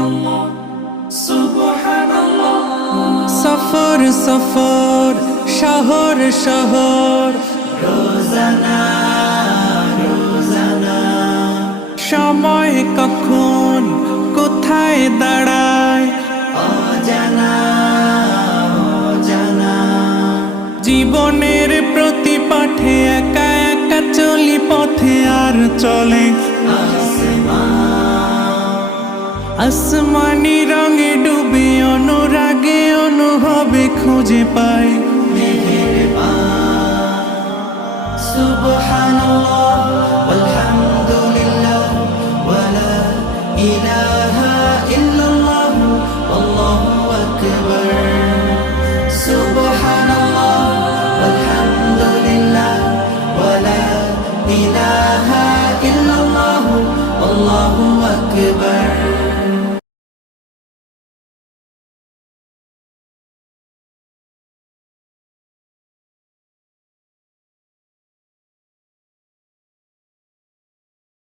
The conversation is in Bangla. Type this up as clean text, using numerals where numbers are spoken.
সুবহানাল্লাহ সুবহানাল্লাহ। সফর সফর শহর শহর রোজানা রোজানা সময় কখন কোথায় দাঁড়ায় অজানা অজানা। জীবনের প্রতি পাঠে একা একা চলি পথে আর চলে আসমানি রঙে ডুবে অনুরাগে অনুভবে খুঁজে পাই সুবহানাল্লাহ